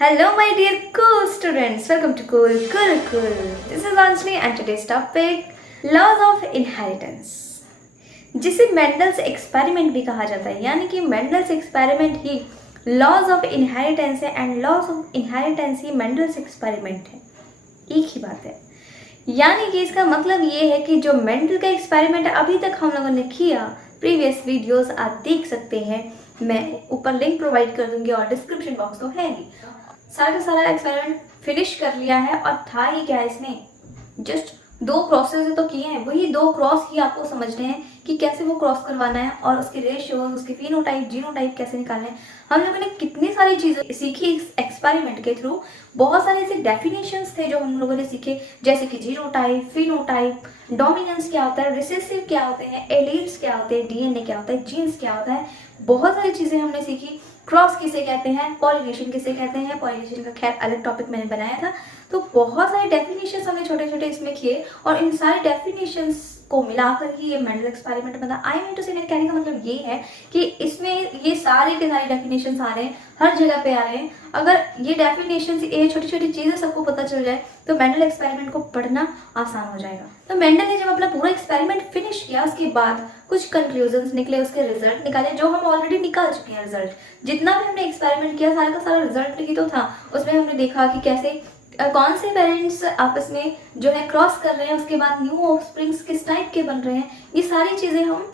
Hello, my dear cool students. Welcome to Cool Gurukul. This is Anjali and today's topic Laws of Inheritance. जिसे Mendel's experiment भी कहा जाता है, यानी कि मेंडल्स एक्सपेरिमेंट ही लॉज ऑफ इनहेरिटेंस है एंड लॉज ऑफ इनहेरिटेंस ही मेंडल्स एक्सपेरिमेंट है। एक ही बात है, यानी कि इसका मतलब ये है कि जो मेंडल का एक्सपेरिमेंट अभी तक हम लोगों ने किया, प्रीवियस वीडियोस आप देख सकते हैं, मैं ऊपर लिंक प्रोवाइड कर दूंगी और डिस्क्रिप्शन बॉक्स तो है ही। सारा का सारा एक्सपेरिमेंट फिनिश कर लिया है और था ही क्या इसमें, जस्ट 2 क्रॉसेस तो किए हैं, वही 2 क्रॉस ही आपको समझने हैं कि कैसे वो क्रॉस करवाना है और उसके रेशियो, उसके फिनोटाइप, जीनोटाइप कैसे निकालना है। हम लोगों ने कितनी सारी चीज़ें सीखी इस एक्सपेरिमेंट के थ्रू। बहुत सारे ऐसे डेफिनेशंस थे जो हम लोगों ने सीखे, जैसे कि जीनोटाइप, फिनोटाइप, डोमिनेंस क्या होता है, रिसेसिव क्या होते हैं, एलील्स क्या होते हैं, डीएनए क्या होता है, जीन्स क्या होता है, बहुत सारी चीज़ें हमने सीखी। क्रॉस किसे कहते हैं, पॉलिनेशन किसे कहते हैं, पॉलिनेशन का खैर अलग टॉपिक मैंने बनाया था। तो बहुत सारे डेफिनेशंस हमने छोटे छोटे इसमें किए और इन सारे डेफिनेशंस को मिलाकर ही ये मेंडल एक्सपेरिमेंट बना। आई मीन टू से मेरे कहने का मतलब ये है कि इसमें ये सारे के सारे डेफिनेशंस आ रहे हैं, हर जगह पे आ रहे हैं। अगर ये डेफिनेशंस, ये छोटी छोटी चीज़ें सबको पता चल जाए तो मेंडल एक्सपेरिमेंट को पढ़ना आसान हो जाएगा। तो मेंडल ने जब अपना पूरा एक्सपेरिमेंट फिनिश किया, उसके बाद कुछ कंक्लूजन्स निकले, उसके रिजल्ट निकाले जो हम ऑलरेडी निकाल चुके हैं। रिजल्ट जितना भी हमने एक्सपेरिमेंट किया सारा का सारा रिजल्ट ही तो था। उसमें हमने देखा कि कैसे कौन से पेरेंट्स आपस में जो है क्रॉस कर रहे हैं, उसके बाद न्यू ऑफस्प्रिंग्स किस टाइप के बन रहे हैं, ये सारी चीज़ें हम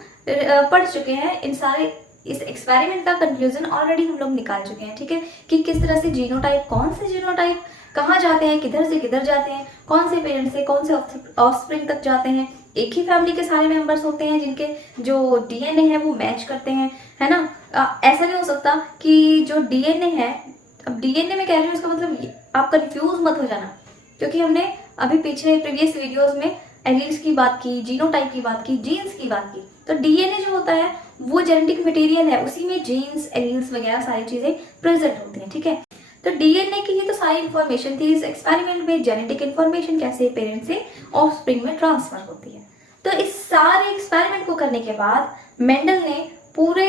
पढ़ चुके हैं। इन सारे इस एक्सपेरिमेंट का कंक्लूजन ऑलरेडी हम लोग निकाल चुके हैं, ठीक है, कि किस तरह से जीनोटाइप, कौन से जीनोटाइप कहाँ जाते हैं, किधर से किधर जाते हैं, कौन से पेरेंट्स से कौन से ऑफस्प्रिंग तक जाते हैं। एक ही फैमिली के सारे मेंबर्स होते हैं जिनके जो डीएनए है वो मैच करते हैं, है ना। ऐसा नहीं हो सकता कि जो डीएनए है, अब डीएनए में कह रही हूँ इसका मतलब आप कंफ्यूज मत हो जाना, क्योंकि हमने अभी पीछे प्रीवियस वीडियोस में एलील्स की बात की, जीनोटाइप की बात की, जीन्स की बात की। तो डीएनए जो होता है वो जेनेटिक मटेरियल है, उसी में जीन्स, एलील्स वगैरह सारी चीजें प्रेजेंट होती हैं, ठीक है। तो डीएनए की ही तो सारी इन्फॉर्मेशन थी इस एक्सपेरिमेंट में। जेनेटिक इन्फॉर्मेशन कैसे पेरेंट से ऑफस्प्रिंग में ट्रांसफर होती है। तो इस सारे एक्सपेरिमेंट को करने के बाद मेंडल ने पूरे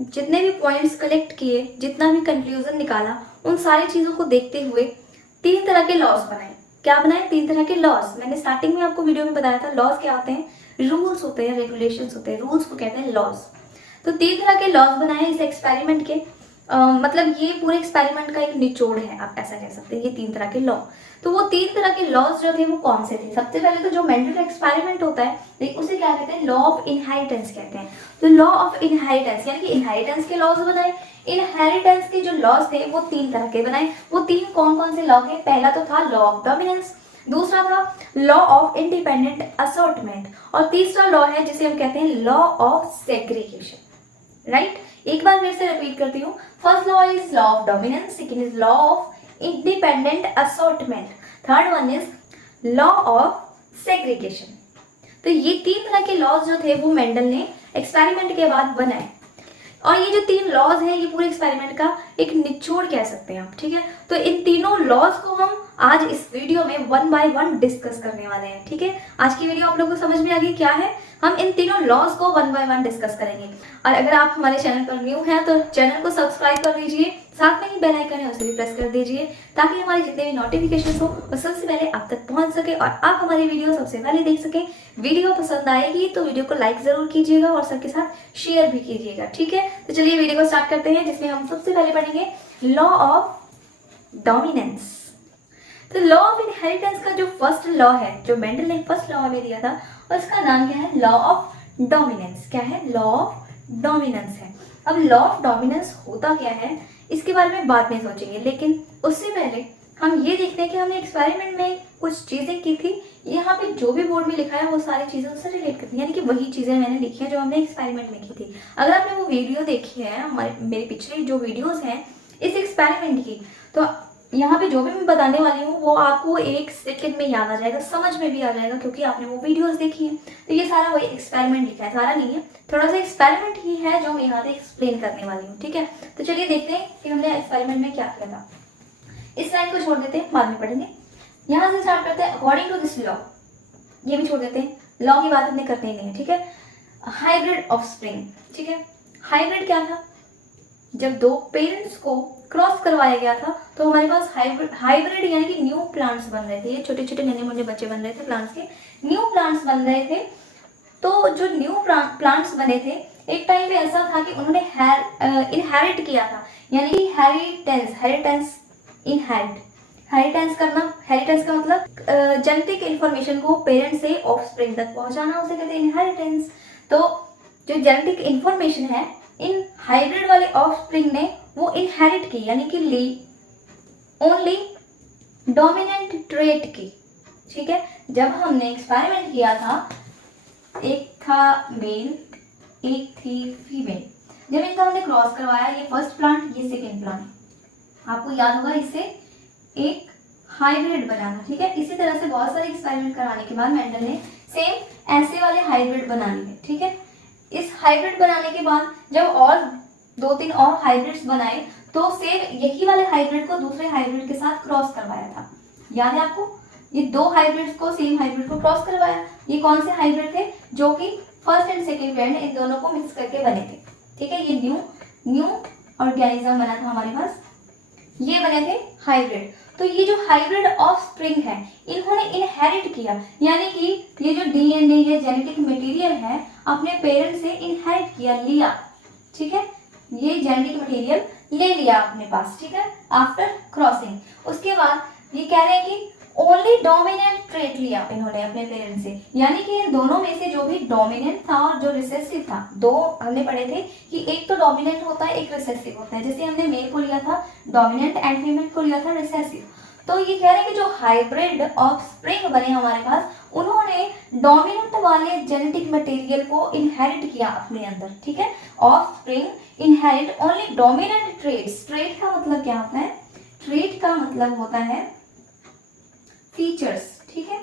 जितने भी पॉइंट्स कलेक्ट किए, जितना भी कंक्लूजन निकाला, उन सारी चीज़ों को देखते हुए 3 तरह के लॉज बनाए। क्या बनाए? 3 तरह के लॉज। मैंने स्टार्टिंग में आपको वीडियो में बताया था लॉज क्या होते हैं, रूल्स होते हैं, रेगुलेशंस होते हैं, रूल्स को कहते हैं लॉज। तो 3 तरह के लॉज बनाए इस एक्सपेरिमेंट के। मतलब ये पूरे एक्सपेरिमेंट का एक निचोड़ है, आप ऐसा कह सकते हैं, ये 3 तरह के लॉ। तो वो 3 तरह के लॉज जो थे वो कौन से थे? सबसे पहले तो जो मेंडल एक्सपेरिमेंट होता है उसे क्या कहते हैं? लॉ ऑफ इनहेरिटेंस कहते हैं। तो लॉ ऑफ इनहेरिटेंस यानी कि इनहेरिटेंस के लॉज बनाए। इनहेरिटेंस के जो लॉज थे वो 3 तरह के बनाए। वो 3 कौन कौन से लॉ थे? पहला तो था लॉ ऑफ डोमिनेंस, दूसरा था लॉ ऑफ इंडिपेंडेंट असॉर्टमेंट और तीसरा लॉ है जिसे हम कहते हैं लॉ ऑफ सेग्रीगेशन। राइट, एक बार फिर से रिपीट करती हूँ। First law is law of dominance, second is law of independent assortment, third one is law of segregation. तो ये 3 तरह के लॉज जो थे वो मेंडल ने एक्सपेरिमेंट के बाद बनाए और ये जो 3 लॉज हैं ये पूरे एक्सपेरिमेंट का एक निचोड़ कह सकते हैं आप, ठीक है। तो इन तीनों लॉज को हम आज इस वीडियो में 1 बाय 1 डिस्कस करने वाले हैं, ठीक है। आज की वीडियो आप लोगों को समझ में आ गई क्या है? हम इन तीनों लॉज को 1 बाय 1 डिस्कस करेंगे। और अगर आप हमारे चैनल पर न्यू हैं तो चैनल को सब्सक्राइब कर लीजिए, साथ में ही बेल आइकन है उसे भी प्रेस कर दीजिए ताकि हमारे जितने भी नोटिफिकेशन हो वो सबसे पहले आप तक पहुंच सके और आप हमारी वीडियो सबसे पहले देख सकें। वीडियो पसंद आएगी तो वीडियो को लाइक जरूर कीजिएगा और सबके साथ शेयर भी कीजिएगा, ठीक है। तो चलिए वीडियो को स्टार्ट करते हैं, जिसमें हम सबसे पहले पढ़ेंगे लॉ ऑफ डोमिनेंस। तो लॉ ऑफ इनहेरिटेंस का जो फर्स्ट लॉ है, जो मेंडल ने फर्स्ट लॉ हमें दिया था, उसका नाम क्या है? Law of dominance. क्या है? लॉ ऑफ डोमिनेंस है। अब लॉ ऑफ डोमिनेंस होता क्या है इसके बारे में बाद में सोचेंगे, लेकिन उससे पहले हम ये देखते हैं कि हमने एक्सपेरिमेंट में कुछ चीज़ें की थी। यहाँ पे जो भी बोर्ड में लिखा है वो सारी चीज़ें उससे रिलेट करती हैं, यानी कि वही चीज़ें मैंने लिखी हैं जो हमने एक्सपेरिमेंट में की थी। अगर आपने वो वीडियो देखी है, मेरे पिछले जो वीडियोज़ हैं इस एक्सपेरिमेंट की, तो यहाँ पे जो भी मैं बताने वाली हूँ वो आपको 1 सेकंड में याद आ जाएगा, समझ में भी आ जाएगा, क्योंकि आपने वो वीडियोस देखी हैं। तो ये सारा वही एक्सपेरिमेंट लिखा है, सारा नहीं है, थोड़ा सा एक्सपेरिमेंट ही है जो मैं यहाँ पे एक्सप्लेन करने वाली हूँ, ठीक है। तो चलिए देखते हैं कि हमने एक्सपेरिमेंट में क्या किया था। इस लाइन को छोड़ देते हैं, बाद में पढ़ेंगे। यहाँ से स्टार्ट करते हैं। अकॉर्डिंग टू दिस लॉ, ये भी छोड़ देते हैं, लॉ की बात हमने करते ही नहीं है, ठीक है। हाइब्रिड ऑफस्प्रिंग, ठीक है। हाइब्रिड क्या था? जब दो पेरेंट्स को क्रॉस करवाया गया था तो हमारे पास हाइब्रिड यानी कि न्यू प्लांट्स बन रहे थे। ये छोटे छोटे नन्हे मुन्ने बच्चे बन रहे थे, प्लांट्स के न्यू प्लांट्स बन रहे थे। तो जो न्यू प्लांट्स बने थे, एक टाइम पे ऐसा था कि उन्होंने इनहेरिट किया था, यानी कि हेरिटेंस करना। हेरिटेंस का मतलब जेनेटिक इंफॉर्मेशन को पेरेंट्स से ऑफस्प्रिंग तक पहुंचाना, उसे कहते हैं इनहेरिटेंस। तो जो जेनेटिक इंफॉर्मेशन है इन हाइब्रिड वाले ऑफस्प्रिंग ने वो इनहेरिट की, यानी कि ली ओनली डोमिनेंट ट्रेट की। ठीक है, जब हमने एक्सपेरिमेंट किया था, एक था मेल, एक थी फीमेल। जब इनका हमने क्रॉस करवाया, ये फर्स्ट प्लांट, ये सेकेंड प्लांट, आपको याद होगा इससे एक हाइब्रिड बनाना। ठीक है, इसी तरह से बहुत सारे एक्सपेरिमेंट कराने के बाद मेंडल ने सेम ऐसे वाले हाइब्रिड बना लिए। ठीक है, इस हाइब्रिड बनाने के बाद जब और 2-3 और हाइब्रिड्स बनाए तो सेम यही वाले हाइब्रिड को दूसरे हाइब्रिड के साथ क्रॉस करवाया था। याद है आपको, ये दो हाइब्रिड्स को, सेम हाइब्रिड को क्रॉस करवाया। ये कौन से हाइब्रिड थे? जो कि first and second parent in दोनों को मिक्स करके बने थे। ठीक है, ये न्यू ऑर्गेनिज्म बना था हमारे पास, ये बने थे हाइब्रिड। तो ये जो हाइब्रिड ऑफस्प्रिंग है इन्होंने इनहेरिट किया, यानी कि ये जो डीएनए या जेनेटिक मटेरियल है अपने पेरेंट्स से इनहेरिट किया, लिया। ठीक है, ये जेनेटिक मटेरियल ले लिया अपने पास। ठीक है, आफ्टर क्रॉसिंग। उसके बाद ये कह रहे हैं कि ओनली डोमिनेंट ट्रेट लिया इन्होंने अपने पेरेंट्स से, यानी कि इन दोनों में से जो भी डोमिनेंट था और जो रिसेसिव था, दो हमने पढ़े थे कि एक तो डोमिनेंट होता है, एक रिसेसिव होता है। जैसे हमने मेल को लिया था डोमिनेंट एंड फीमेल को लिया था रिसेसिव। तो ये कह रहे हैं कि जो हाइब्रिड ऑफस्प्रिंग बने हमारे पास, उन्होंने डोमिनेंट वाले जेनेटिक मटेरियल को इनहेरिट किया अपने अंदर। ठीक है, offspring inherit only dominant traits. Trait का मतलब क्या होता है? ट्रेट का मतलब होता है फीचर्स। ठीक है,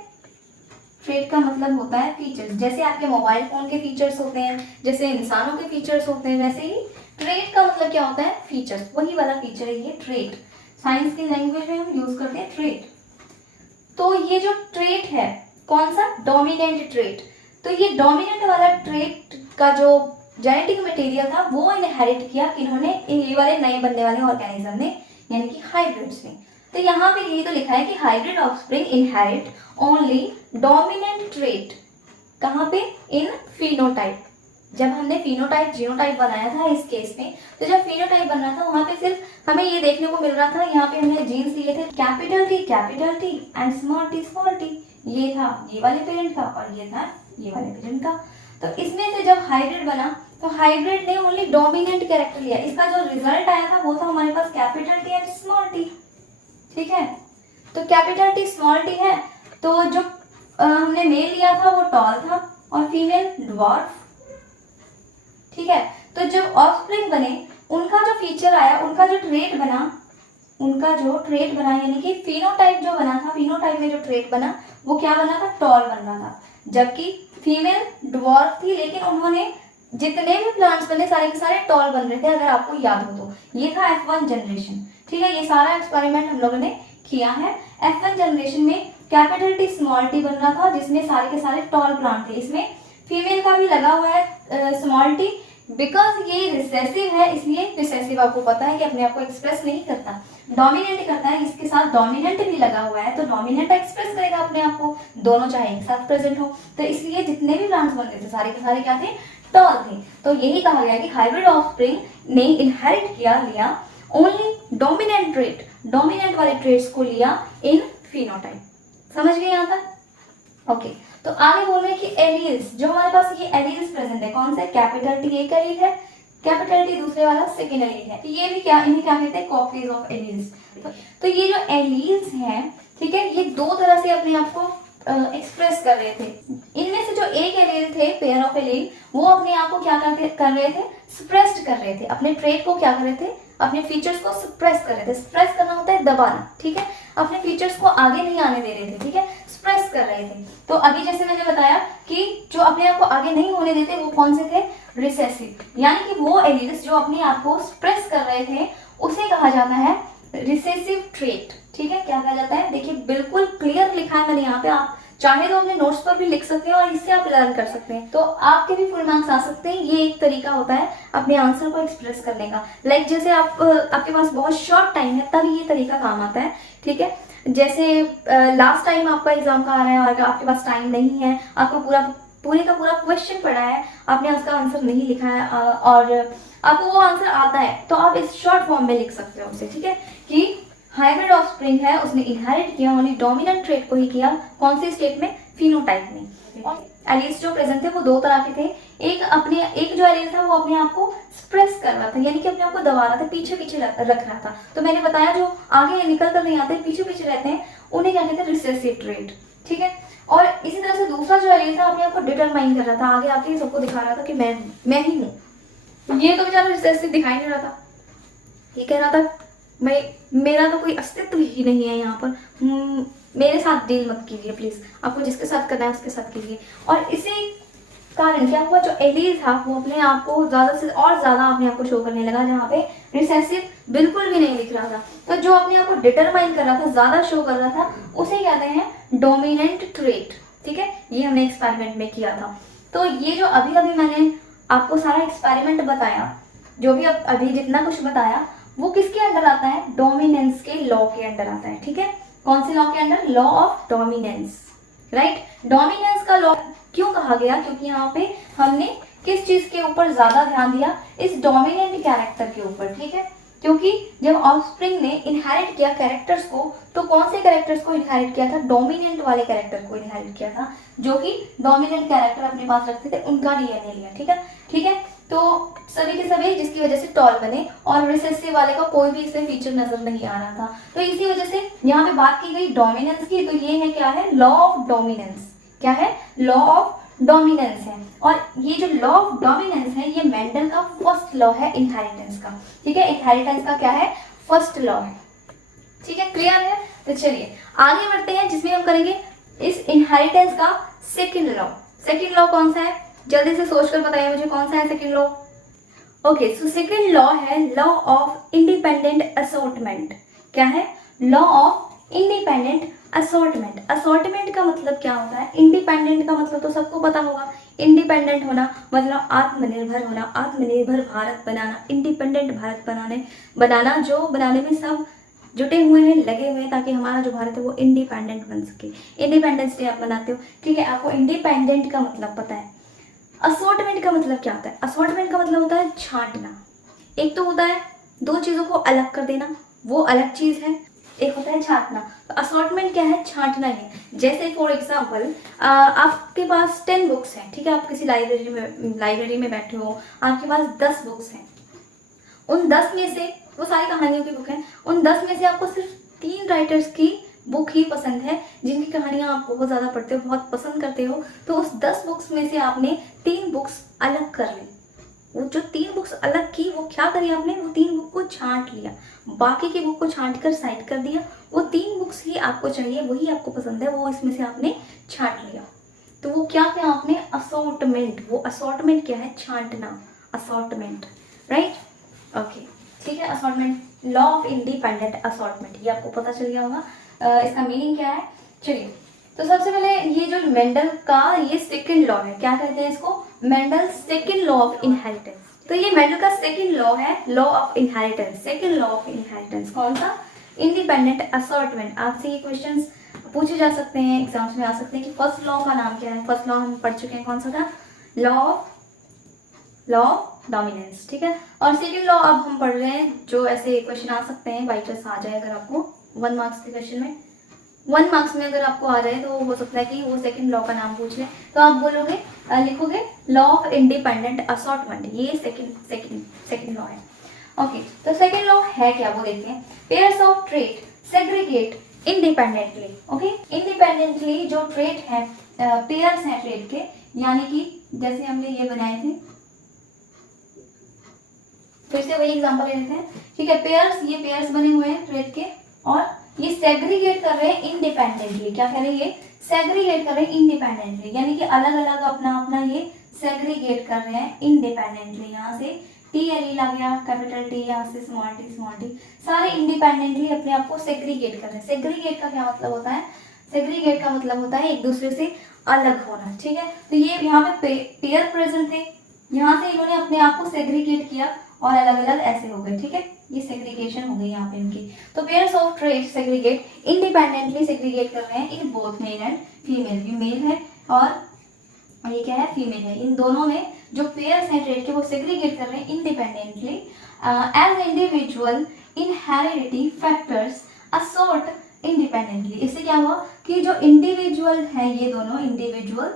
ट्रेट का मतलब होता है फीचर्स। जैसे आपके मोबाइल फोन के फीचर्स होते हैं, जैसे इंसानों के फीचर्स होते हैं, वैसे ही ट्रेट का मतलब क्या होता है? फीचर्स। वही वाला फीचर है ये ट्रेट। साइंस की लैंग्वेज में हम यूज करते हैं ट्रेट। तो ये जो ट्रेट है कौन सा? Dominant trait. तो ये डोमिनेंट वाला ट्रेट का जो जेनेटिक मटेरियल था वो इनहेरिट किया इन्होंने, ये वाले नए बनने वाले ऑर्गेनिज्म ने, यानी कि हाइब्रिड्स ने। तो यहाँ पे ये तो लिखा है कि hybrid offspring inherit only dominant trait. कहाँ पे? इन फिनोटाइप। जब हमने फिनोटाइप जीनोटाइप बनाया था इस केस में, तो जब फिनोटाइप बन रहा था वहां पे सिर्फ हमें ये देखने को मिल रहा था, यहाँ पे हमने जीन्स लिए थे capital T and small T. ये था ये वाले पेरेंट का और ये था ये वाले पेरेंट का। तो इसमें से जब हाइब्रिड बना तो हाइब्रिड ने ओनली डोमिनेंट कैरेक्टर लिया। इसका जो रिजल्ट आया था वो था हमारे पास capital T and small T. ठीक है, तो कैपिटल टी स्मॉल टी है, तो जो हमने मेल लिया था वो टॉल था और फीमेल ड्वार्फ। ठीक है, तो जब ऑफस्प्रिंग बने उनका जो फीचर आया, उनका जो ट्रेट बना यानी कि फिनोटाइप जो बना था, फिनोटाइप में जो ट्रेट बना वो क्या बना था? टॉल बन रहा था। जबकि फीमेल ड्वार्फ थी, लेकिन उन्होंने जितने भी प्लांट्स बने सारे के सारे टॉल बन रहे थे, अगर आपको याद हो तो। ये था F1 जनरेशन। ठीक है, ये सारा एक्सपेरिमेंट हम लोगों ने किया है। F1 जनरेशन में कैपिटल टी स्मॉल टी बन रहा था, जिसमें सारे के सारे टॉल प्लांट थे। इसमें फीमेल का भी लगा हुआ है स्मॉल टी, बिकॉज ये रिसेसिव है, इसलिए रिसेसिव आपको पता है कि अपने आप को एक्सप्रेस नहीं करता, डोमिनेंट करता है। इसके साथ डोमिनेंट भी लगा हुआ है, तो डोमिनेंट एक्सप्रेस करेगा अपने आप को, दोनों चाहे एक साथ प्रेजेंट हो। तो इसलिए जितने भी प्लांट्स बनते थे सारे के सारे क्या थे? टॉल थे। तो यही कहा गया कि हाइब्रिड ऑफस्प्रिंग ने इनहेरिट लिया ओनली डोमिनेंट ट्रेट, डोमिनेंट वाले ट्रेट्स को लिया इन फिनोटाइप। समझ गए यहाँ तक? ओके, तो आगे बोल रहे हैं कि एलील्स, जो हमारे पास ये एलील्स प्रेजेंट है, कौन से? कैपिटल टी एक एलील है, कैपिटल टी दूसरे वाला सेकेंड एलील है। तो ये भी क्या, इन्हें क्या कहते हैं? Copies of alleles. तो ये जो एलील्स हैं, ठीक है, ये दो तरह से अपने आप को एक्सप्रेस कर रहे थे। इनमें से जो एक एलील थे, पेयर ऑफ एलील, वो अपने आप को क्या कर रहे थे? सप्रेस्ड कर रहे थे। अपने ट्रेट को क्या कर रहे थे? अपने फीचर्स को सप्रेस कर रहे थे। सप्रेस करना होता है दबाना। ठीक है, अपने फीचर्स को आगे नहीं आने दे रहे थे। ठीक है, सप्रेस कर रहे थे। तो अभी जैसे मैंने बताया कि जो अपने आप को आगे नहीं होने देते वो कौन से थे? रिसेसिव। यानी कि वो एलील्स जो अपने आप को सप्रेस कर रहे थे उसे कहा जाता है रिसेसिव ट्रेट। ठीक है, क्या कहा जाता है? देखिए बिल्कुल क्लियर लिखा है मैंने यहाँ पे, आप चाहे तो अपने नोट्स पर भी लिख सकते हैं और इससे आप लर्न कर सकते हैं, तो आपके भी फुल मार्क्स आ सकते हैं। ये एक तरीका होता है अपने आंसर को एक्सप्रेस करने का। लाइक जैसे आप आपके पास बहुत शॉर्ट टाइम है तब ये तरीका काम आता है, ठीक है। जैसे लास्ट टाइम आपका एग्जाम का आ रहा है और आपके पास टाइम नहीं है, आपको पूरे का पूरा क्वेश्चन पढ़ा है, आपने उसका आंसर नहीं लिखा है और आपको वो आंसर आता है, तो आप इस शॉर्ट फॉर्म में लिख सकते हो उसे, ठीक है। कि हाइब्रिड ऑफस्प्रिंग है, उसने इनहेरिट किया ओनली डोमिनेंट ट्रेट को ही किया, कौन सी स्टेट में, फिनोटाइप में। और एलील्स जो प्रेजेंट थे वो दो तरह के थे, एक जो एलील था वो अपने आप को स्प्रेस कर रहा था, यानी कि अपने आप को दबा रहा था, पीछे पीछे रख रहा था। तो मैंने बताया जो आगे निकल कर नहीं आते, पीछे पीछे रहते हैं, उन्हें क्या कहते हैं, रिसेसिव ट्रेट, ठीक है। और इसी तरह से दूसरा जो एलील था अपने आप को डिटरमाइन कर रहा था, आगे आके सबको दिखा रहा था कि मैं ही हूँ। ये तो बेचारा रिसेसिव दिखाई नहीं रहा था, ये कह रहा था मेरा तो कोई अस्तित्व ही नहीं है यहाँ पर, मेरे साथ डील मत कीजिए प्लीज, आपको जिसके साथ करना है उसके साथ कीजिए। और इसी कारण क्या हुआ, जो एलील था वो अपने आप को ज्यादा से और ज्यादा अपने आप को शो करने लगा, जहाँ पे रिसेसिव बिल्कुल भी नहीं दिख रहा था। तो जो अपने आप को डिटरमाइन कर रहा था, ज्यादा शो कर रहा था, उसे कहते हैं डोमिनेंट ट्रेट, ठीक है। ये हमने एक्सपेरिमेंट में किया था। तो ये जो अभी अभी मैंने आपको सारा एक्सपेरिमेंट बताया, जो भी अभी जितना कुछ बताया, वो किसके अंडर आता है, डोमिनेंस के लॉ के अंडर आता है, ठीक है। कौन से लॉ के under, law of dominance, right. Dominance का लॉ क्यों कहा गया, क्योंकि यहाँ पे हमने किस चीज के ऊपर ज्यादा ध्यान दिया, इस डोमिनेंट कैरेक्टर के ऊपर, ठीक है। क्योंकि जब ऑफस्प्रिंग ने इनहेरिट किया कैरेक्टर्स को, तो कौन से कैरेक्टर्स को इनहेरिट किया था, डोमिनेंट वाले कैरेक्टर को इनहेरिट किया था, जो कि डोमिनेंट कैरेक्टर अपने पास रखते थे, उनका डीएनए लिया, ठीक है, ठीक है। तो सभी के सभी जिसकी वजह से टॉल बने, और रिसेसिव वाले का कोई भी इसमें फीचर नजर नहीं आ रहा था। तो इसी वजह से यहाँ पे बात की गई डोमिनेंस की, तो ये है क्या है, लॉ ऑफ डोमिनेंस, क्या है, लॉ ऑफ डोमिनेंस है। और ये जो लॉ ऑफ डोमिनेंस है, ये मेंडल का फर्स्ट लॉ है इनहेरिटेंस का, ठीक है। इनहेरिटेंस का क्या है, फर्स्ट लॉ है, ठीक है, क्लियर है। तो चलिए आगे बढ़ते हैं, जिसमें हम करेंगे इस इनहेरिटेंस का सेकंड लॉ। सेकंड लॉ कौन सा है, जल्दी से सोच कर बताइए मुझे, कौन सा है second law. Okay, so second law है लॉ ऑफ इंडिपेंडेंट असॉर्टमेंट। क्या है, law of independent assortment. Assortment का मतलब क्या होता है, इंडिपेंडेंट का मतलब तो सबको पता होगा, इंडिपेंडेंट होना मतलब आत्मनिर्भर होना, आत्मनिर्भर भारत बनाना, इंडिपेंडेंट भारत बनाना जो बनाने में सब जुटे हुए हैं, लगे हुए हैं, ताकि हमारा जो भारत है वो इंडिपेंडेंट बन सके। इंडिपेंडेंस डे आप बनाते हो, ठीक है, आपको इंडिपेंडेंट का मतलब पता है। असॉर्टमेंट का मतलब क्या होता है, असॉर्टमेंट का मतलब होता है छांटना। एक तो होता है दो चीजों को अलग कर देना, वो अलग चीज है, एक होता है छांटना। तो असॉर्टमेंट क्या है, छांटना है। जैसे फॉर एग्जाम्पल आपके पास 10 बुक्स हैं, ठीक है, आप किसी लाइब्रेरी में बैठे हो, आपके पास 10 बुक्स हैं, उन 10 में से, वो सारी कहानियों की बुक है, उन 10 में से आपको सिर्फ 3 राइटर्स की बुक ही पसंद है, जिनकी कहानियां आप बहुत ज़्यादा पढ़ते हो, बहुत पसंद करते हो। तो उस 10 बुक्स में से आपने 3 बुक्स अलग कर ली। वो जो 3 बुक्स अलग की, वो क्या करी आपने, वो 3 बुक को छांट लिया, बाकी की बुक को छांट कर साइड कर दिया। वो 3 बुक्स ही आपको चाहिए, वही आपको पसंद है, वो इसमें से आपने छांट लिया। तो वो क्या किया आपने, असॉर्टमेंट। वो असॉर्टमेंट क्या है, छांटना, असॉर्टमेंट, राइट। ओके, ठीक है, assortment, law of independent assortment, ये आपको पता चल गया होगा इसका मीनिंग क्या है। चलिए, तो सबसे पहले ये जो मेंडल का ये सेकंड लॉ है, क्या कहते हैं इसको, Mendel second law of inheritance. तो ये मेंडल का सेकंड लॉ है, law of inheritance, second law of inheritance कौन सा, इंडिपेंडेंट असॉर्टमेंट। आपसे ये क्वेश्चंस पूछे जा सकते हैं, एग्जाम्स में आ सकते हैं कि फर्स्ट लॉ का नाम क्या है। फर्स्ट लॉ हम पढ़ चुके हैं, कौन सा था, लॉ ऑफ डोमिनेंस, ठीक है। और सेकंड लॉ अब हम पढ़ रहे हैं, जो ऐसे क्वेश्चन आ सकते हैं, बाई चांस आ जाए अगर आपको 1 मार्क्स के क्वेश्चन में, 1 मार्क्स में अगर आपको आ जाए, तो हो सकता है कि वो सेकंड लॉ का नाम पूछ ले, तो आप बोलोगे, लिखोगे लॉ ऑफ इंडिपेंडेंट असॉर्टमेंट, ये सेकंड लॉ है। ओके, तो सेकंड लॉ है क्या, वो देखते हैं। Pairs of trait segregate independently. Okay, independently जो ट्रेट है, पेयर्स हैं ट्रेट के, यानी कि जैसे हमने ये बनाए थे, फिर से वही एग्जांपल ले लेते हैं, ठीक है। पेयर्स, ये पेयर्स बने हुए हैं ट्रेट के, और ये सेग्रीगेट कर रहे हैं इंडिपेंडेंटली। क्या कह रहे हैं, ये सेग्रीगेट कर रहे हैं इंडिपेंडेंटली, यानी कि अलग अलग अपना अपना ये सेग्रीगेट कर रहे हैं इंडिपेंडेंटली। यहाँ से TLE आ गया, कैपिटल T, यहाँ से स्मॉल t, सारे इंडिपेंडेंटली अपने आप को सेग्रीगेट कर रहे हैं। सेग्रीगेट का क्या मतलब होता है, सेग्रीगेट का मतलब होता है एक दूसरे से अलग होना, ठीक है। तो ये यहाँ पे पेयर प्रेजेंट थे, यहाँ से इन्होंने अपने आप को सेग्रीगेट किया और अलग अलग ऐसे हो गए, ठीक है। ये सेग्रीगेशन हो गई यहाँ पे इनकी। तो pairs of traits segregate independently segregate कर रहे हैं in both male and female. ये मेल है और ये क्या है, फीमेल है। इन दोनों में जो पेयर्स हैं ट्रेड के वो सेग्रीगेट कर रहे हैं independently as individual heredity factors assort independently. इससे क्या हुआ कि जो इंडिविजुअल है, ये दोनों इंडिविजुअल,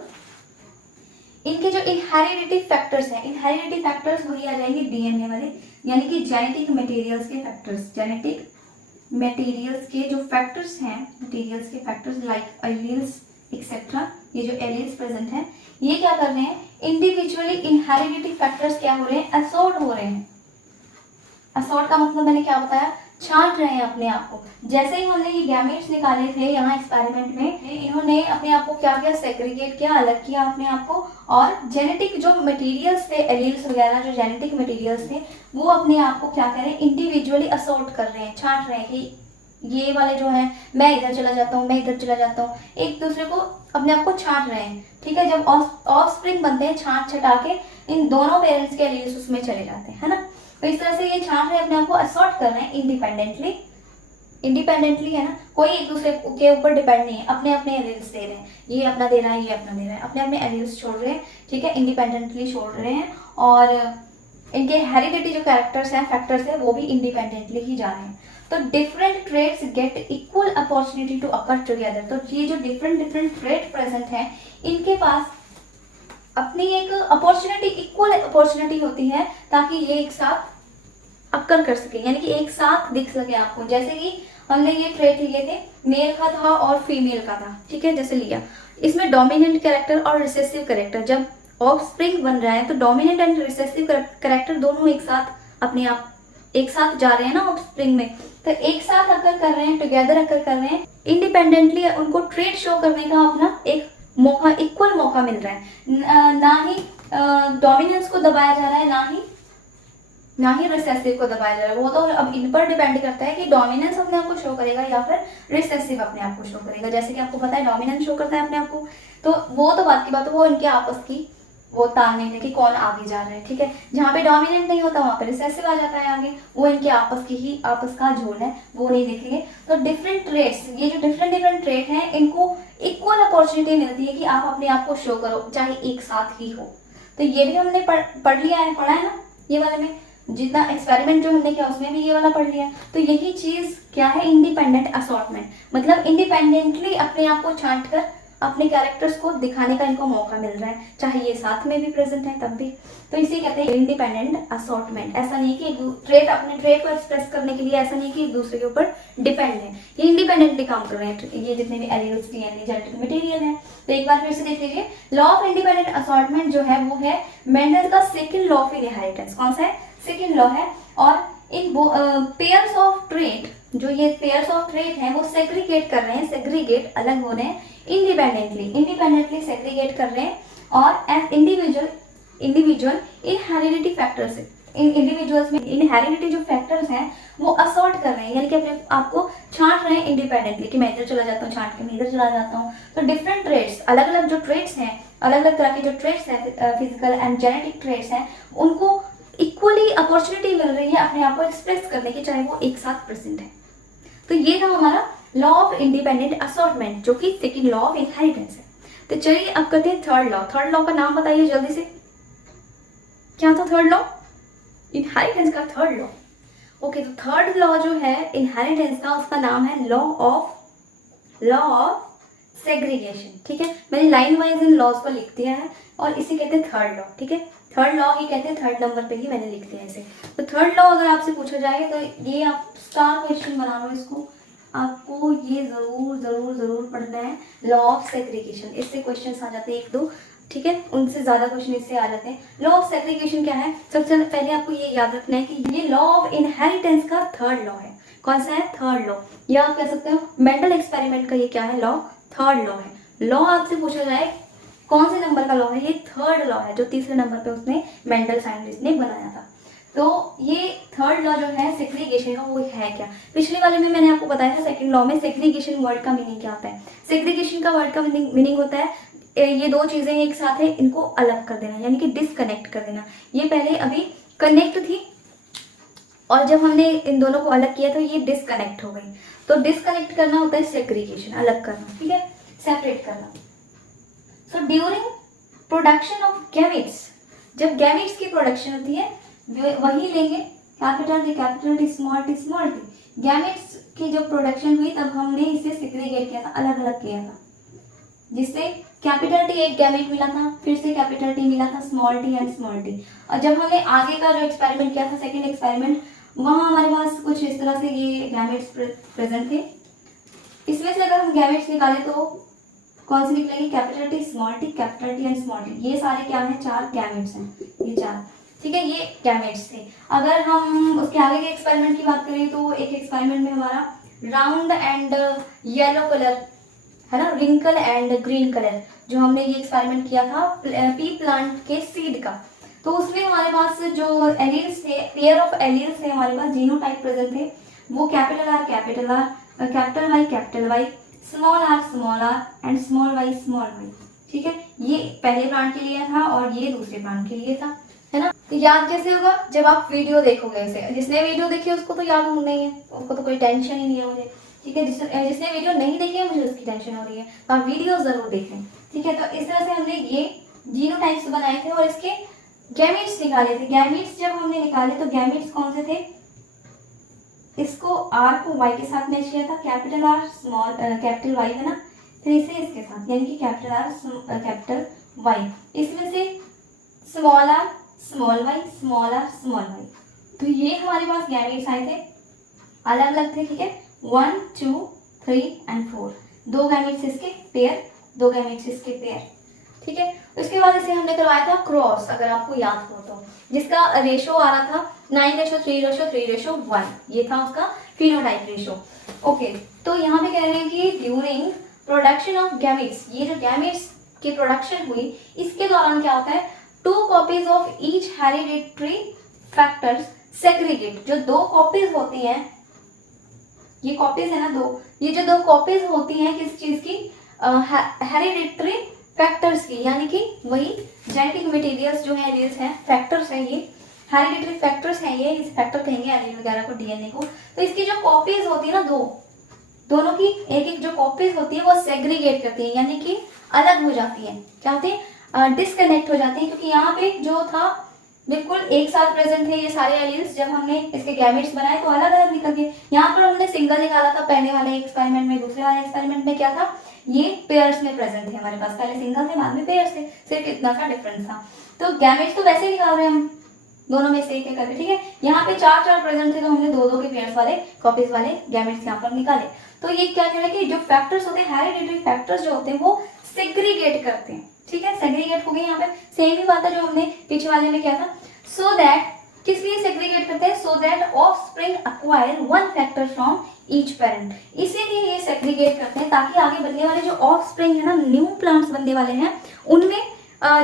इनके जो इनहेरिडिटी फैक्टर्स हैं, इनहेरिडिटी फैक्टर्स वही आ जाएंगे डीएनए वाले, यानी कि जेनेटिक मटेरियल्स के फैक्टर्स। जेनेटिक मटेरियल्स के जो फैक्टर्स हैं, मटेरियल्स के फैक्टर्स लाइक एलील्स एक्सेट्रा, ये जो एलील्स प्रेजेंट हैं, ये क्या कर रहे हैं, इंडिविजुअली इनहेरिडिटी फैक्टर्स क्या हो रहे हैं, असॉर्ट हो रहे हैं। असॉर्ट का मतलब मैंने क्या बताया, छांट रहे हैं अपने आप को। जैसे ही हमने ये गैमेट्स निकाले थे यहाँ एक्सपेरिमेंट में, इन्होंने अपने आप को क्या किया, सेग्रीगेट किया, अलग किया अपने आप को, और जेनेटिक जो मटेरियल्स थे, एलील्स वगैरह जो जेनेटिक मटेरियल्स थे, वो अपने आप को क्या करें, इंडिविजुअली असॉर्ट कर रहे हैं, छांट रहे हैं कि ये वाले जो है, मैं इधर चला जाता हूँ, मैं इधर चला जाता हूँ, एक दूसरे को अपने आप को छांट रहे हैं, ठीक है। जब ऑफस्प्रिंग बनते हैं, छांट छटा के इन दोनों पेरेंट्स के एलील्स उसमें चले जाते हैं, है ना। तो इस तरह से ये छांट रहे हैं, अपने आप को असॉर्ट कर रहे हैं इंडिपेंडेंटली। इंडिपेंडेंटली है ना, कोई एक दूसरे के ऊपर डिपेंड नहीं है, अपने अपने एलील्स दे रहे हैं, ये अपना दे रहा है, ये अपना दे रहा है, अपने अपने एलील्स छोड़ रहे हैं, ठीक है, इंडिपेंडेंटली छोड़ रहे हैं। और इनके हेरिडिटी जो कैरेक्टर्स हैं, फैक्टर्स हैं, वो भी इंडिपेंडेंटली ही जा रहे हैं। तो different traits get equal opportunity to occur together. तो ये जो डिफरेंट ट्रेड प्रेजेंट हैं, इनके पास अपनी एक अपॉर्चुनिटी, इक्वल अपॉर्चुनिटी होती है, ताकि ये एक साथ अक्कर कर सके, यानी कि एक साथ दिख सके आपको। जैसे कि हमने ये ट्रेट लिए थे, मेल का था और फीमेल का था, ठीक है, जैसे लिया, इसमें डोमिनेंट कैरेक्टर और रिसेसिव कैरेक्टर, जब ऑफस्प्रिंग बन रहा है तो डोमिनेंट एंड रिसेसिव कैरेक्टर दोनों एक साथ अपने आप एक साथ जा रहे हैं ना ऑफस्प्रिंग में, तो एक साथ अक्कर कर रहे हैं, टुगेदर अक्कर कर रहे हैं, इंडिपेंडेंटली उनको ट्रेट शो करने का अपना एक मौका, इक्वल मौका मिल रहा है। ना ही डोमिनेंस को दबाया जा रहा है, ना ही रिसेसिव को दबाया जा रहा है। वो तो अब इन पर डिपेंड करता है कि डोमिनेंस अपने आप को शो करेगा या फिर रिसेसिव अपने आप को शो करेगा। जैसे कि आपको पता है डोमिनेंस शो करता है अपने आप को, तो वो तो बात की बात है, वो इनके आपस की वो तालमेल है कि कौन आगे जा रहा है, ठीक है। जहाँ पे डोमिनेंट नहीं होता वहाँ पे रिसेसिव आ जाता है आगे, वो इनके आपस का झोल है, वो नहीं देखेंगे। तो डिफरेंट ट्रेड्स, ये जो डिफरेंट ट्रेड हैं, इनको इक्वल अपॉर्चुनिटी मिलती है कि आप अपने आप को शो करो, चाहे एक साथ ही हो। तो ये भी हमने पढ़ लिया है, पढ़ा है ना, ये वाले में जितना एक्सपेरिमेंट जो हमने किया उसमें भी ये वाला पढ़ लिया। तो यही चीज क्या है, इंडिपेंडेंट असॉर्टमेंट, मतलब इंडिपेंडेंटली अपने आप को छांट कर अपने कैरेक्टर्स को दिखाने का इनको मौका मिल रहा है, चाहे ये साथ में भी प्रेजेंट है तब भी। तो इसे कहते हैं इंडिपेंडेंट असॉर्टमेंट। ऐसा नहीं कि ट्रेट, अपने ट्रेट को एक्सप्रेस करने के लिए ऐसा नहीं कि एक दूसरे के ऊपर डिपेंड है, ये इंडिपेंडेंटली काम कर रहे हैं, ये जितने भी एलील्स, डीएनए, जेनेटिक मटेरियल है। तो एक बार फिर से देख लीजिए, लॉ ऑफ इंडिपेंडेंट असॉर्टमेंट जो है वो है मेंडल का सेकंड लॉ ऑफ इनहेरिटेंस। कौन सा है, सेकंड लॉ है। और इन पेयर्स ऑफ ट्रेट, जो ये पेयर्स ऑफ ट्रेट हैं, वो सेग्रीगेट कर रहे हैं, सेग्रीगेट अलग हो रहे हैं, इंडिपेंडेंटली सेग्रीगेट कर रहे हैं, और एज इंडिविजुअल इनहेरिडिटी फैक्टर्स, इन इंडिविजुअल्स में इनहेरिडिटी जो फैक्टर्स हैं वो असॉर्ट कर रहे हैं, यानी कि अपने आप को छांट रहे हैं इंडिपेंडेंटली, कि मैं इधर चला जाता हूँ छांट के, मैं इधर चला जाता हूँ। तो डिफरेंट ट्रेट्स, अलग अलग जो ट्रेट्स हैं, अलग अलग तरह के जो ट्रेट्स हैं, फिजिकल एंड जेनेटिक ट्रेट्स हैं, उनको इक्वली अपॉर्चुनिटी मिल रही है अपने आप को एक्सप्रेस करने की, चाहे वो एक साथ प्रेजेंट है। तो ये था हमारा लॉ ऑफ इंडिपेंडेंट असॉर्टमेंट, जो कि सेकंड लॉ ऑफ इनहेरिटेंस है। तो चलिए अब करते हैं थर्ड लॉ। थर्ड लॉ का नाम बताइए जल्दी से, क्या था थर्ड लॉ, इनहेरिटेंस का थर्ड लॉ। ओके, तो थर्ड लॉ जो है इनहेरिटेंस का, उसका नाम है लॉ ऑफ सेग्रीगेशन, ठीक है। मैंने लाइन वाइज इन लॉज को लिख दिया है और इसे कहते हैं थर्ड लॉ, ठीक है, थर्ड लॉ ही कहते हैं, थर्ड नंबर पे ही मैंने लिख दिया इसे। तो थर्ड लॉ अगर आपसे पूछा जाए तो ये आप स्टार क्वेश्चन बना लो इसको, आपको ये जरूर पढ़ना है, लॉ ऑफ सेग्रीगेशन। इससे क्वेश्चन आ जाते हैं एक दो, ठीक है, उनसे ज्यादा क्वेश्चन इससे आ जाते हैं। लॉ ऑफ सेग्रीगेशन क्या है, सबसे पहले आपको ये याद रखना है कि ये लॉ ऑफ इनहेरिटेंस का थर्ड लॉ है। कौन सा है, थर्ड लॉ, या आप कह सकते हो मेंडल एक्सपेरिमेंट का ये क्या है, लॉ, थर्ड लॉ है। लॉ आपसे पूछा जाए कौन से नंबर का लॉ है, ये थर्ड लॉ है, जो तीसरे नंबर पे उसने मेंडल साइंटिस्ट ने बनाया था। तो ये थर्ड लॉ जो है सेग्रीगेशन का, वो है क्या? पिछले वाले में मैंने आपको बताया था सेकंड लॉ में सेग्रीगेशन वर्ड का मीनिंग क्या होता है। सेग्रीगेशन का वर्ड का मीनिंग होता है ये दो चीजें एक साथ है, इनको अलग कर देना, यानी कि डिसकनेक्ट कर देना। ये पहले अभी कनेक्ट थी और जब हमने इन दोनों को अलग किया तो ये डिसकनेक्ट हो गई। तो डिसकनेक्ट करना होता है सेग्रीगेशन, अलग करना, ठीक है, सेपरेट करना। So during production of gametes, जब गैमेट्स की प्रोडक्शन होती है वही लेंगे capital T small T. Gametes की जब प्रोडक्शन हुई तब हमने इसे सेग्रीगेट किया था, अलग अलग किया था, जिससे कैपिटल टी एक गैमेट मिला था, फिर से कैपिटल टी मिला था, small T and small T. और जब हमने आगे का जो एक्सपेरिमेंट किया था, सेकेंड एक्सपेरिमेंट, वहाँ हमारे पास कुछ इस तरह से ये गैमेट्स प्रेजेंट थे। इसमें से अगर हम गैमेट्स निकालें तो कौन से निकलेंगे? Capital T, small T, capital T and small T. ये सारे क्या हैं? 4 गैमेट्स हैं, ये 4, ठीक है, ये गैमेट्स थे। अगर हम उसके आगे के एक्सपेरिमेंट की बात करें तो एक एक्सपेरिमेंट में हमारा राउंड एंड येलो कलर है ना, रिंकल एंड ग्रीन कलर, जो हमने ये एक्सपेरिमेंट किया था पी प्लांट के सीड का। तो उसमें हमारे पास जो एलील्स थे, पेयर ऑफ एलील्स थे हमारे पास, जीनोटाइप प्रेजेंट थे, वो capital R, capital Y, small r and small y. ठीक है, ये पहले प्लांट के लिए था और ये दूसरे प्लांट के लिए था, है ना। तो याद कैसे होगा? जब आप वीडियो देखोगे इसे। जिसने वीडियो देखी उसको तो याद होना ही है, उसको तो कोई टेंशन ही नहीं है मुझे, ठीक है। जिसने वीडियो नहीं देखी है मुझे उसकी टेंशन हो रही है, तो आप वीडियो जरूर देखें, ठीक है। तो इस तरह से हमने ये जीनोटाइप्स बनाए थे और इसके गैमेट्स निकाले थे। गैमेट्स जब हमने निकाले तो गैमेट्स कौन से थे? इसको आर को वाई के साथ मैच किया था, capital R small capital Y है ना, फिर इसे इसके साथ, यानी कि कैपिटल आर कैपिटल वाई। इसमें से small R small Y, small R small Y. तो ये हमारे पास गैमेट्स आए थे, अलग अलग थे, ठीक है, 1 2 3 एंड 4। 2 गैमेट्स इसके पेयर, 2 गैमेट्स इसके पेयर, ठीक है। उसके बाद इसे हमने करवाया था क्रॉस, अगर आपको याद हो तो, जिसका रेशो आ रहा था 9:3:3:1, ये था उसका फिनोटाइप रेशो। ओके, तो यहाँ पे कह रहे हैं कि ड्यूरिंग प्रोडक्शन ऑफ गैमेट्स, ये जो गैमेट्स की प्रोडक्शन हुई इसके दौरान क्या होता है? 2 copies of each hereditary factors segregate. जो 2 कॉपीज होती हैं, ये कॉपीज है ना 2, ये जो 2 कॉपीज होती हैं किस चीज की? हेरिडिटरी फैक्टर्स की, यानी कि वही जेनेटिक मटेरियल्स जो है, एलील्स हैं, फैक्टर्स हैं, ये हेरिडिटरी फैक्टर्स हैं, ये इस फैक्टर कहेंगे एलील वगैरह को, डीएनए को। तो इसकी जो कॉपीज होती है ना, दोनों की एक एक जो कॉपीज होती है वो सेग्रीगेट करती है, यानी कि अलग हो जाती है, क्या होती है? डिस्कनेक्ट हो जाती है, क्योंकि यहाँ पे जो था बिल्कुल एक साथ प्रेजेंट थे ये सारे एलील्स। जब हमने इसके गैमेट्स बनाए तो अलग अलग निकल गए। यहाँ पर हमने सिंगल निकाला था पहले वाले एक्सपेरिमेंट में, दूसरे वाले एक्सपेरिमेंट में क्या था? ये पेयर्स में प्रेजेंट थे हमारे पास, पहले सिंगल थे बाद में पेयर्स थे, सिर्फ इतना सा डिफरेंस था। तो गैमेट्स तो वैसे ही निकाल रहे हैं हम दोनों में से एक एक करके, ठीक है। यहाँ पे 4 प्रेजेंट थे तो हमने 2 के पेयर्स वाले कॉपीज वाले गैमेट्स यहाँ पर निकाले। तो ये क्या कह रहा है कि जो फैक्टर्स होते हैं, हेरिडिटरी फैक्टर्स जो होते हैं, वो सेग्रीगेट करते हैं, ठीक है, सेग्रीगेट हो गए। यहाँ पे सेम ही बात है जो हमने पीछे वाले में किया था। सो दैट, किस लिए सेग्रीगेट करते हैं? So that offspring acquire 1 factor from each parent. इसीलिए ये सेग्रीगेट करते हैं ताकि आगे बनने वाले जो ऑफस्प्रिंग है ना, न्यू प्लांट्स बनने वाले हैं, उनमें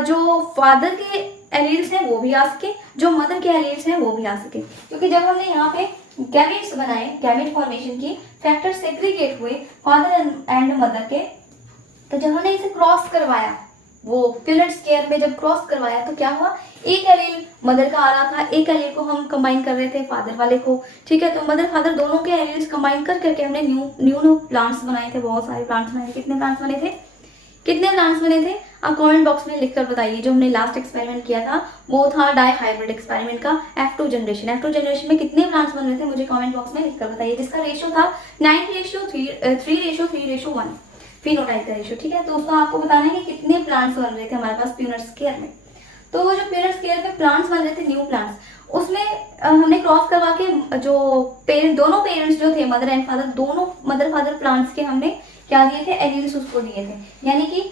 जो फादर के एलील्स हैं वो भी आ सके, जो मदर के एलील्स हैं वो भी आ सके। क्योंकि जब हमने यहाँ पे गैमेट्स बनाए, गैमेट फॉर्मेशन की, फैक्टर सेग्रीगेट हुए फादर एंड मदर के, तो जब हमने इसे क्रॉस करवाया, वो प्यूनेट स्केयर में जब क्रॉस करवाया तो क्या हुआ? एक एलील मदर का आ रहा था, एक एलील को हम कंबाइन कर रहे थे फादर वाले को, ठीक है। तो मदर फादर दोनों के एलील्स कंबाइन कर करके हमने न्यू प्लांट्स बनाए थे, बहुत सारे प्लांट्स बनाए थे। कितने प्लांट्स बने थे? कितने प्लांट्स बने थे? आप कमेंट बॉक्स में लिखकर बताइए। जो हमने लास्ट एक्सपेरिमेंट किया था वो था डाइहाइब्रिड एक्सपेरिमेंट का F2 जनरेशन में कितने प्लांट्स बन रहे थे मुझे कमेंट बॉक्स में लिखकर बताइए, जिसका रेशियो था 9:3:1 फिनोटाइप का रेशियो, ठीक है। तो उसको आपको बताना है कि कितने प्लांट्स बन रहे थे हमारे पास प्यूनेट स्केयर में। तो वो जो प्यूनेट स्केयर में प्लांट्स बन रहे थे, न्यू प्लांट्स, उसमें हमने क्रॉस करवा के जो दोनों पेरेंट्स जो थे, मदर एंड फादर, दोनों मदर फादर प्लांट्स के हमने क्या दिए थे? एलील्स उसको दिए थे। यानी कि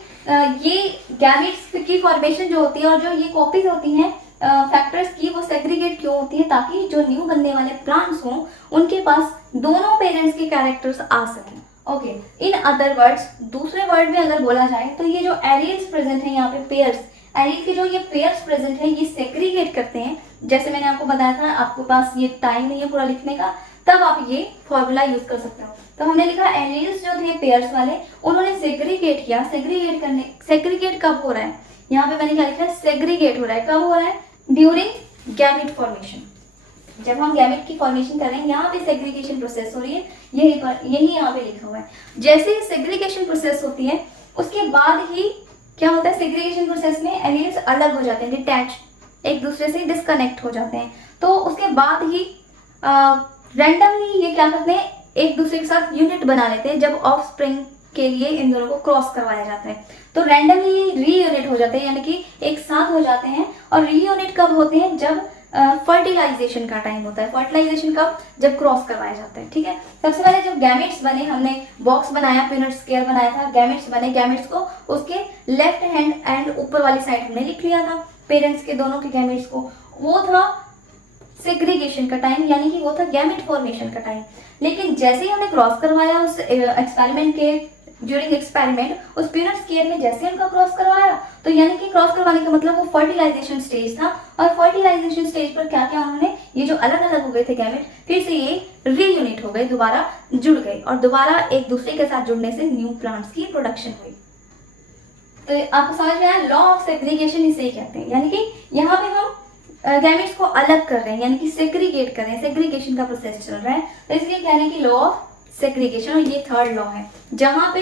ये गैमेट्स की फॉर्मेशन जो होती है और जो ये कॉपीज होती हैं फैक्टर्स की, वो सेग्रीगेट क्यों होती है? ताकि जो न्यू बनने वाले प्लांट्स हों उनके पास दोनों पेरेंट्स के कैरेक्टर्स आ सकें। ओके, इन अदर वर्ड्स, दूसरे वर्ड में अगर बोला जाए तो ये जो एलील्स प्रेजेंट है यहाँ पे, पेयर्स, एलील के जो ये पेयर्स प्रेजेंट है, ये सेग्रीगेट करते हैं जैसे मैंने आपको बताया था, आपके पास ये टाइम नहीं है पूरा लिखने का, तब आप ये फॉर्मूला यूज कर सकते हो। तो हमने लिखा एलील्स जो थे पेयर्स वाले, उन्होंने सेग्रीगेट किया। सेग्रीगेट कब हो रहा है, यहाँ पे मैंने क्या लिखा है, सेग्रीगेट हो रहा है। कब हो रहा है, ड्यूरिंग गैमेट फॉर्मेशन। जब हम गैमेट की फॉर्मेशन कर रहे हैं, यहाँ पे सेग्रीगेशन प्रोसेस हो रही है, यही यहाँ पे लिखा हुआ है। जैसे सेग्रीगेशन प्रोसेस होती है, उसके बाद ही क्या होता है, सेग्रीगेशन प्रोसेस में एलील्स अलग हो जाते हैं, डिटैच, एक दूसरे से डिस्कनेक्ट हो जाते हैं। तो उसके बाद ही रैंडमली ये क्या करते हैं, एक दूसरे के साथ यूनिट बना लेते हैं। जब ऑफ स्प्रिंग के लिए इन दोनों को क्रॉस करवाया जाता है, तो रैंडमली रीयूनिट हो जाते हैं, यानी कि एक साथ हो जाते हैं। और रीयूनिट कब होते हैं, जब फर्टिलाइजेशन का टाइम होता है। फर्टिलाइजेशन कब, जब क्रॉस करवाया जाता है। ठीक है, सबसे पहले जब गैमेट्स बने, हमने बॉक्स बनाया, पिनट स्क्वायर बनाया था, गैमेट्स बने, गैमेट्स को उसके लेफ्ट हैंड एंड ऊपर वाली साइड हमने लिख लिया था, पेरेंट्स के दोनों के गैमेट्स को। वो था सेग्रीगेशन का टाइम, यानी कि वो था गैमेट फॉर्मेशन का टाइम। लेकिन जैसे ही हमने क्रॉस करवाया उस एक्सपेरिमेंट के, ड्यूरिंग एक्सपेरिमेंट उस पीनट स्क्वायर में जैसे हमका क्रॉस करवाया, तो यानी कि क्रॉस करवाने का मतलब वो फर्टिलाइजेशन स्टेज था। और फर्टिलाइजेशन स्टेज पर क्या क्या उन्होंने, ये जो अलग अलग हो गए थे गैमेट, फिर से ये रीयूनिट हो गए, दोबारा जुड़ गए, और दोबारा एक दूसरे के साथ जुड़ने से न्यू प्लांट्स की प्रोडक्शन हुई। तो आपको समझ में आया, लॉ ऑफ सेग्रीगेशन इसे ही कहते हैं। यानी कि यहाँ पे हम गैमेट्स को अलग कर रहे हैं, यानी कि सेग्रीगेट कर रहे हैं, सेग्रीगेशन का प्रोसेस चल रहा है, तो इसलिए कह रहे हैं कि लॉ ऑफ सेग्रीगेशन। और ये थर्ड लॉ है। जहाँ पे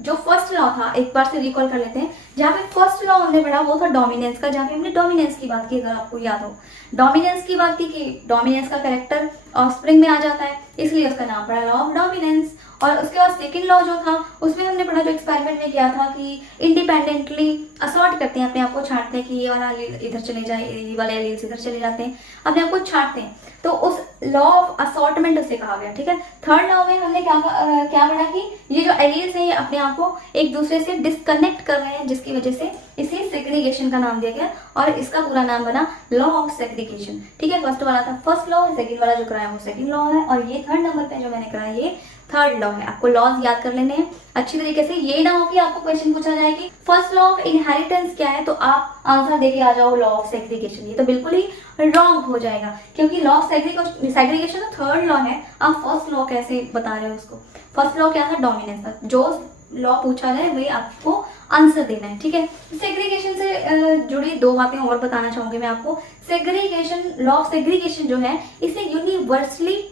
जो फर्स्ट लॉ था, एक बार से रिकॉल कर लेते हैं, जहाँ पे फर्स्ट लॉ हमने पढ़ा वो था डोमिनेंस का, जहाँ पे हमने डोमिनेंस की बात की, अगर आपको याद हो, डोमिनेंस की बात की कि डोमिनेंस का कैरेक्टर ऑफस्प्रिंग में आ जाता है, इसलिए उसका नाम पड़ा लॉ ऑफ डोमिनेंस। और उसके बाद सेकंड लॉ जो था, उसमें हमने पढ़ा, जो एक्सपेरिमेंट में किया था, कि इंडिपेंडेंटली असॉर्ट करते हैं, अपने आप को छांटते हैं, कि ये वाला एलील इधर चले जाए, ये वाले एलील्स इधर चले जाते हैं, अपने आप को छांटते हैं। तो उस लॉ ऑफ असॉर्टमेंट उसे कहा गया। ठीक है, थर्ड लॉ में हमने क्या पढ़ा कि ये जो एलील्स हैं, ये अपने आप को एक दूसरे से डिस्कनेक्ट कर रहे हैं, जिसकी वजह से इसे सेग्रीगेशन का नाम दिया गया, और इसका पूरा नाम बना लॉ ऑफ सेग्रीगेशन। ठीक है, फर्स्ट वाला था फर्स्ट लॉ, सेकंड वाला जो कराया वो सेकंड लॉ है, और ये थर्ड नंबर पे जो मैंने कराया ये थर्ड लॉ है। आपको लॉज याद कर लेने हैं अच्छी तरीके से। ये ना हो कि आपको क्वेश्चन पूछा जाए कि फर्स्ट लॉ ऑफ इनहेरिटेंस क्या है, तो आप आंसर देके आ जाओ लॉ ऑफ सेग्रीगेशन, ये तो बिल्कुल ही रॉन्ग हो जाएगा, क्योंकि लॉ ऑफ सेग्रीगेशन तो थर्ड लॉ है, आप फर्स्ट लॉ कैसे बता रहे हो उसको। फर्स्ट लॉ क्या था, डोमिनेंस था। जो लॉ पूछा जाए वही आपको आंसर देना है। ठीक है, सेग्रीगेशन से जुड़ी दो बातें और बताना चाहूंगी मैं आपको। सेग्रीगेशन, लॉ ऑफ सेग्रीगेशन जो है, इसे यूनिवर्सली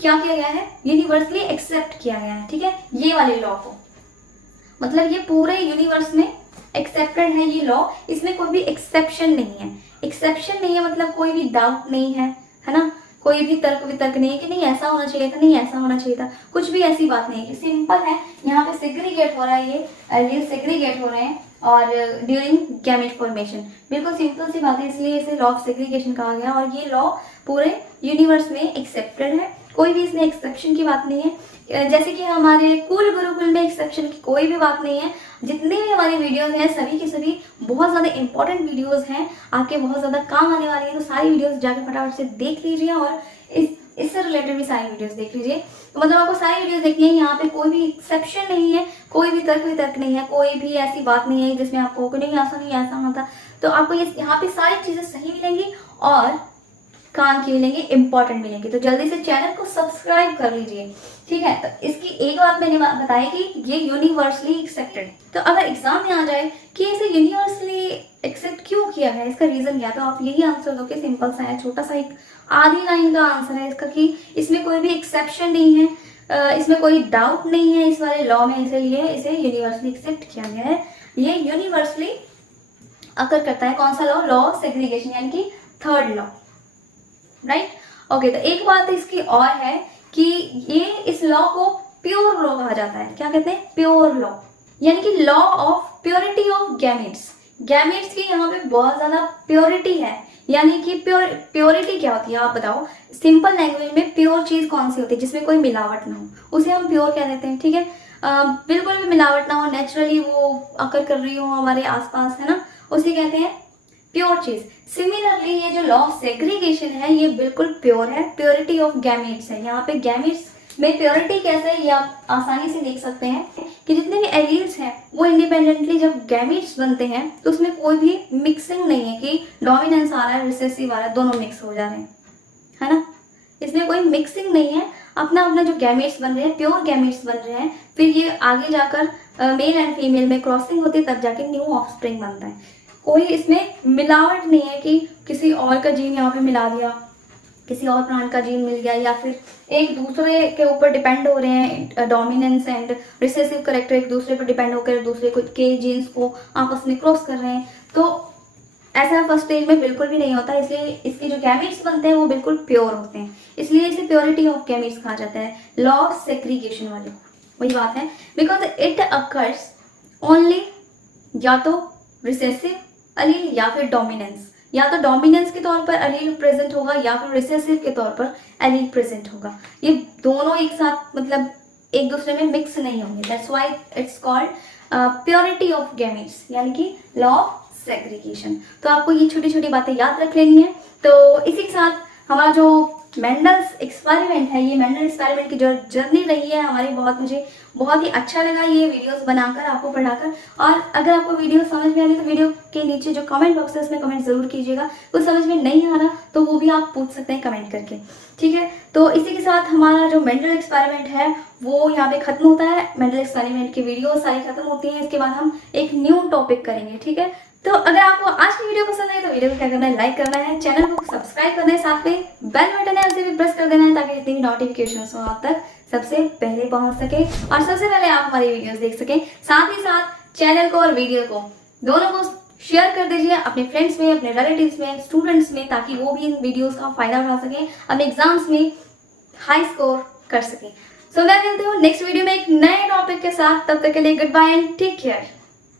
क्या किया गया है, यूनिवर्सली एक्सेप्ट किया गया है। ठीक है, ये वाले लॉ को, मतलब ये पूरे यूनिवर्स में एक्सेप्टेड है ये लॉ, इसमें कोई भी एक्सेप्शन नहीं है। एक्सेप्शन नहीं है मतलब कोई भी डाउट नहीं है, है ना, कोई भी तर्क वितर्क नहीं है कि नहीं ऐसा होना चाहिए था, नहीं ऐसा होना चाहिए था, कुछ भी ऐसी बात नहीं है। सिंपल है, यहाँ पे सेग्रीगेट हो रहा है, ये सेग्रीगेट हो रहे हैं और ड्यूरिंग गैमेट फॉर्मेशन, बिल्कुल सिंपल सी बात है, इसलिए इसे लॉ ऑफ सेग्रीगेशन कहा गया। और ये लॉ पूरे यूनिवर्स में एक्सेप्टेड है, कोई भी इसमें एक्सेप्शन की बात नहीं है। जैसे कि हमारे कुल गुरुकुल में एक्सेप्शन की कोई भी बात नहीं है। जितने भी हमारी वीडियोस हैं सभी की सभी बहुत ज़्यादा इंपॉर्टेंट वीडियोस हैं, आपके बहुत ज़्यादा काम आने वाली हैं, तो सारी वीडियोस जाके फटाफट से देख लीजिए और इससे रिलेटेड भी सारी वीडियोस देख लीजिए। तो मतलब आपको सारी वीडियोस देखनी है, यहाँ पे कोई भी एक्सेप्शन नहीं है, कोई भी तर्क वितर्क नहीं है, कोई भी ऐसी बात नहीं है जिसमें आपको नहीं ऐसा नहीं ऐसा होता। तो आपको ये यहाँ पे सारी चीज़ें सही मिलेंगी और काम की मिलेंगी, इंपॉर्टेंट मिलेंगी। तो जल्दी से चैनल को सब्सक्राइब कर लीजिए। ठीक है, तो इसकी एक बात मैंने बताई कि ये यूनिवर्सली एक्सेप्टेड। तो अगर एग्जाम में आ जाए कि इसे यूनिवर्सली एक्सेप्ट क्यों किया है, इसका रीजन क्या, तो आप यही आंसर दो कि सिंपल सा है, छोटा सा एक आधी लाइन का आंसर है इसका, कि इसमें कोई भी एक्सेप्शन नहीं है, इसमें कोई डाउट नहीं है इस वाले लॉ में, इसलिए इसे यूनिवर्सली एक्सेप्ट किया गया है। ये यूनिवर्सली अकर करता है कौन सा लॉ, लॉ ऑफ सेग्रीगेशन, यानी कि थर्ड लॉ, राइट। ओके, तो एक बात इसकी और है कि ये इस लॉ को प्योर लॉ कहा जाता है। क्या कहते हैं, प्योर लॉ, यानी कि law of purity of gametes. Gametes की यहाँ पे बहुत ज्यादा प्योरिटी है, यानी कि प्योरिटी क्या होती है आप बताओ, सिंपल लैंग्वेज में प्योर चीज कौन सी होती है, जिसमें कोई मिलावट ना हो, उसे हम प्योर कह देते हैं। ठीक है, बिल्कुल भी मिलावट ना हो, नेचुरली वो अकर कर रही हो हमारे आसपास, है ना, उसे कहते हैं प्योर चीज। सिमिलरली ये जो लॉ ऑफ सेग्रीगेशन है ये बिल्कुल प्योर है, प्योरिटी ऑफ गैमेट्स है। यहाँ पे गैमेट्स में प्योरिटी कैसे है ये आप आसानी से देख सकते हैं कि जितने भी एलील्स हैं वो इंडिपेंडेंटली जब गैमीट्स बनते हैं तो उसमें कोई भी मिक्सिंग नहीं है कि डोमिनेंस आ रहा है, रिसेसिव आ रहा है, दोनों मिक्स हो जा रहे हैं, है ना। इसमें कोई मिक्सिंग नहीं है, अपना अपना जो गैमेट्स बन रहे हैं प्योर गैमेट्स बन रहे हैं, फिर ये आगे जाकर मेल एंड फीमेल में क्रॉसिंग होती है, तब जाके न्यू ऑफस्प्रिंग बनता है। कोई इसमें मिलावट नहीं है कि किसी और का जीन यहाँ पे मिला दिया, किसी और प्लांट का जीन मिल गया, या फिर एक दूसरे के ऊपर डिपेंड हो रहे हैं, डोमिनेंस एंड रिसेसिव करेक्टर एक दूसरे पर डिपेंड होकर दूसरे के जीन्स को आपस में क्रॉस कर रहे हैं। तो ऐसा फर्स्ट स्टेज में बिल्कुल भी नहीं होता, इसलिए इसके जो गैमेट्स बनते हैं वो बिल्कुल प्योर होते हैं, इसलिए इसे प्योरिटी ऑफ गैमेट्स कहा जाता है। लॉ ऑफ सेग्रीगेशन वाले वही बात है, बिकॉज इट अकर्स ओनली या तो रिसेसिव अलील या फिर डोमिनेंस, या तो डोमिनेंस के तौर पर अलील प्रेजेंट होगा या फिर रिसेसिव के तौर पर अलील प्रेजेंट होगा। ये दोनों एक साथ मतलब एक दूसरे में मिक्स नहीं होंगे, that's why it's called purity of gametes, यानी कि लॉ ऑफ सेग्रीगेशन। तो आपको ये छोटी छोटी बातें याद रख लेनी है। तो इसी के साथ हमारा जो मेंडल्स एक्सपेरिमेंट है, ये मेंडल एक्सपेरिमेंट की जो जर्नी रही है हमारी, मुझे बहुत ही अच्छा लगा ये वीडियोस बनाकर आपको पढ़ाकर। और अगर आपको वीडियो समझ में आ रही है तो वीडियो के नीचे जो कमेंट बॉक्स है उसमें कमेंट जरूर कीजिएगा। कुछ समझ में नहीं आ रहा तो वो भी आप पूछ सकते हैं कमेंट करके, ठीक है। तो इसी के साथ हमारा जो मेंडल एक्सपेरिमेंट है वो यहाँ पे खत्म होता है। मेंडल एक्सपेरिमेंट की वीडियो सारी खत्म होती हैं, इसके बाद हम एक न्यू टॉपिक करेंगे, ठीक है। तो अगर आपको आज की वीडियो पसंद आई तो वीडियो को क्या करना है, लाइक करना है, चैनल को सब्सक्राइब करना है, साथ में बेल बटन है उसे भी प्रेस कर देना है ताकि जितनी भी नोटिफिकेशंस हो आप तक सबसे पहले पहुंच सके और सबसे पहले आप हमारी वीडियोस देख सकें। साथ ही साथ चैनल को और वीडियो को दोनों को शेयर कर दीजिए अपने फ्रेंड्स में, अपने रिलेटिव्स में, स्टूडेंट्स में, ताकि वो भी इन वीडियोस का फायदा उठा सकें, अपने एग्जाम्स में हाई स्कोर कर सकें। सो मैं मिलती हूँ नेक्स्ट वीडियो में एक नए टॉपिक के साथ, तब तक के लिए goodbye and take care.